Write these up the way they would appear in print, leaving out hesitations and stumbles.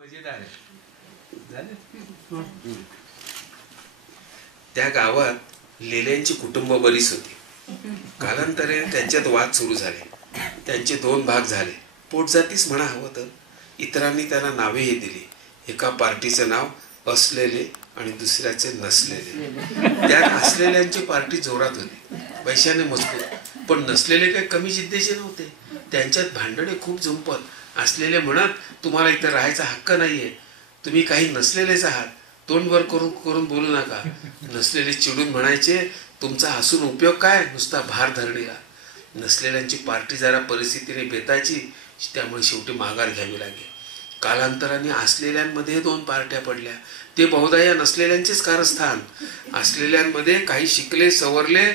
मजेदार आहे झाले. त्या गावात लेल्यांची कुटुंब बरीच होती. कालांतराने त्यांच्यात वाद सुरू झाले. त्यांचे दोन भाग झाले. पोटजातीच म्हणा हवं तर. इतरांनी त्यांना नावेही दिली. एका पार्टीचं नाव असलेले आणि दुसऱ्याचे नसलेले. त्यात असलेल्यांची पार्टी जोरात होती, पैशाने मजबूत. पण नसलेले काही कमी जिद्दीचे नव्हते. त्यांच्यात भांडणे खूप झुंपत. असलेले म्हणत, तुम्हाला इथं राहायचा हक्क नाहीये, तुम्ही काही नसलेलेच आहात, तोंड वर करून करून बोलू नका. नसलेले चिडून म्हणायचे, तुमचा हसून उपयोग काय, नुसता भार धरणीला. नसलेल्यांची पार्टी जरा परिस्थितीने बेतायची, त्यामुळे शेवटी माघार घ्यावी लागेल. कालांतराने असलेल्यांमध्ये दोन पार्ट्या पडल्या. ते बहुधा या नसलेल्यांचेच कारस्थान. असलेल्यांमध्ये काही शिकले सवरले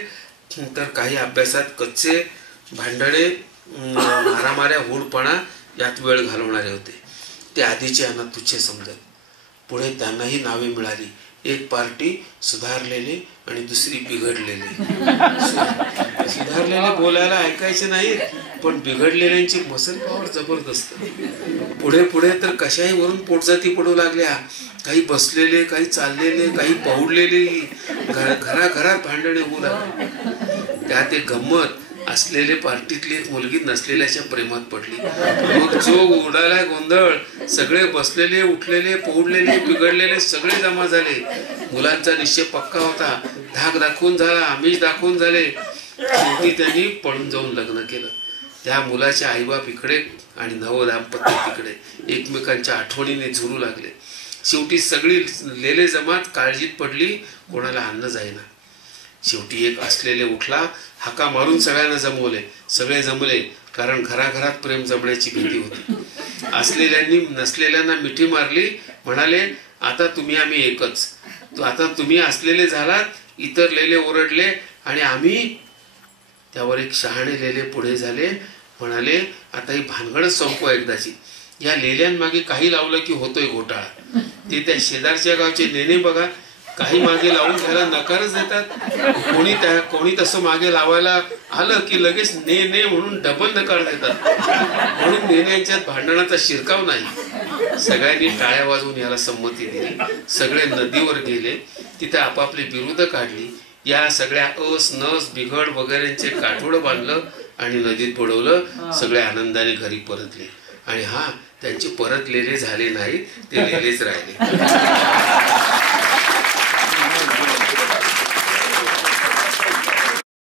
तर काही अभ्यासात कच्चे, भांडणे मारामाऱ्या हुडपणा यात वेळ घालवणारे होते. ते आधीचे यांना तुच्छ समजत. पुढे त्यांनाही नावे मिळाली. एक पार्टी सुधारलेले आणि दुसरी बिघडलेले. सुधारलेले बोलायला ऐकायचे नाहीत, पण बिघडलेल्यांची मसल पॉवर जबरदस्त. पुढे पुढे तर कशाही वरून पोटजाती पडू लागल्या. काही बसलेले, काही चाललेले, काही पौडलेले. घराघरात भांडणे होऊ लागले. त्यात एक गंमत, असलेले पार्टीतली एक मुलगी नसलेल्याच्या प्रेमात पडली. मग जो उडाला गोंधळ. सगळे बसलेले, उठलेले, पौडलेले, बिघडलेले सगळे जमा झाले. मुलांचा निश्चय पक्का होता. धाक दाखवून झाला, आमिष दाखवून झाले. शेवटी त्यांनी पळून जाऊन लग्न केलं. त्या मुलाच्या आईबाप इकडे आणि नवदाम्पत्य तिकडे एकमेकांच्या आठवणीने झुरू लागले. शेवटी सगळी लेले जमात काळजीत पडली. कोणाला अन्न जाईना. शेवटी एक असलेले उठला. हाका मारून सगळ्यांना जमवले. सगळे जमले, कारण घराघरात प्रेम जमण्याची भीती होती. असलेल्यांनी नसलेल्यांना मिठी मारली. म्हणाले, आता तुम्ही आम्ही एकच. आता तुम्ही असलेले झालात. इतर लेले ओरडले आणि आम्ही. त्यावर एक शहाणे लेले पुढे झाले. म्हणाले, आता ही भानगडच संपवा एकदाची. या लेल्यांमागे काही लावलं की होतोय घोटाळा. ते त्या शेजारच्या गावचे नेने बघा, काही मागे लावून घ्यायला नकारच देतात. कोणी तसं मागे लावायला आलं की लगेच ने ने म्हणून डबल नकार देतात. म्हणून नेण्यांच्यात भांडणाचा शिरकाव नाही. सगळ्यांनी टाळ्या वाजवून याला संमती दिली. सगळे नदीवर गेले. तिथे आपापली बिरुदं काढली. या सगळ्या अस नस बिघड वगैरेंचे काठोडं बांधलं आणि नदीत बुडवलं. सगळे आनंदाने घरी परतले. आणि त्यांचे परतलेले झाले नाही, ते लेलेच राहिले.